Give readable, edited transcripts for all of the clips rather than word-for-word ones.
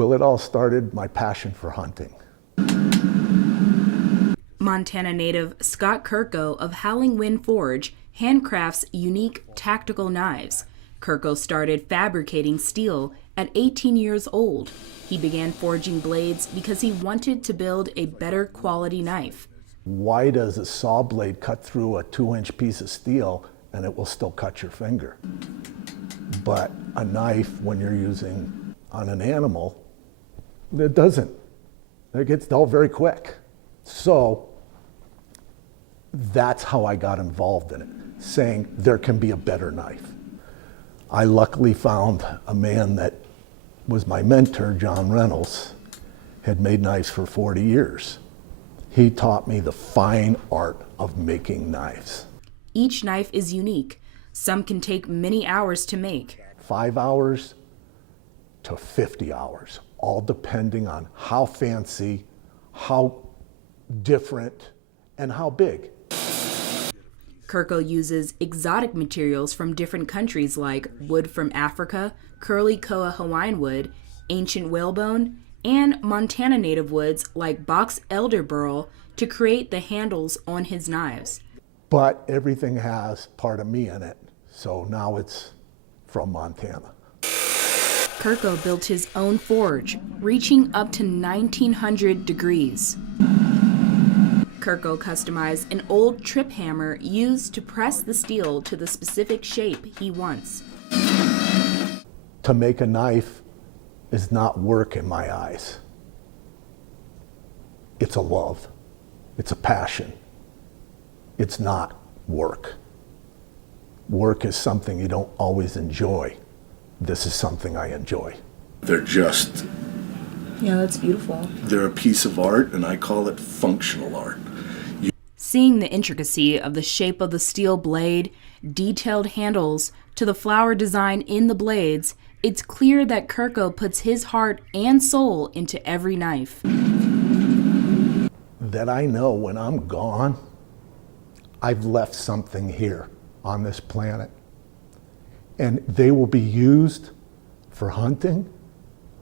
Well, it all started my passion for hunting. Montana native Scott Kirko of Howling Wind Forge handcrafts unique tactical knives. Kirko started fabricating steel at 18 years old. He began forging blades because he wanted to build a better quality knife. Why does a saw blade cut through a 2-inch piece of steel and it will still cut your finger? But a knife, when you're using on an animal, it doesn't. It gets dull very quick. So that's how I got involved in it, saying there can be a better knife. I luckily found a man that was my mentor, John Reynolds, had made knives for 40 years. He taught me the fine art of making knives. Each knife is unique. Some can take many hours to make. 5 hours to 50 hours, all depending on how fancy, how different, and how big. Kirko uses exotic materials from different countries like wood from Africa, curly koa Hawaiian wood, ancient whalebone, and Montana native woods like box elder burl to create the handles on his knives. But everything has part of me in it, so now it's from Montana. Kirko built his own forge, reaching up to 1900 degrees. Kirko customized an old trip hammer used to press the steel to the specific shape he wants. To make a knife is not work in my eyes. It's a love. It's a passion. It's not work. Work is something you don't always enjoy. This is something I enjoy. They're just, Yeah, that's beautiful. they're a piece of art, and I call it functional art. Seeing the intricacy of the shape of the steel blade, detailed handles, to the flower design in the blades, it's clear that Kirko puts his heart and soul into every knife. That I know when I'm gone, I've left something here on this planet. And they will be used for hunting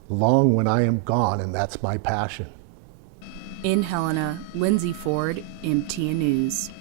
long when I am gone, and that's my passion. In Helena, Lindsey Ford, MTN News.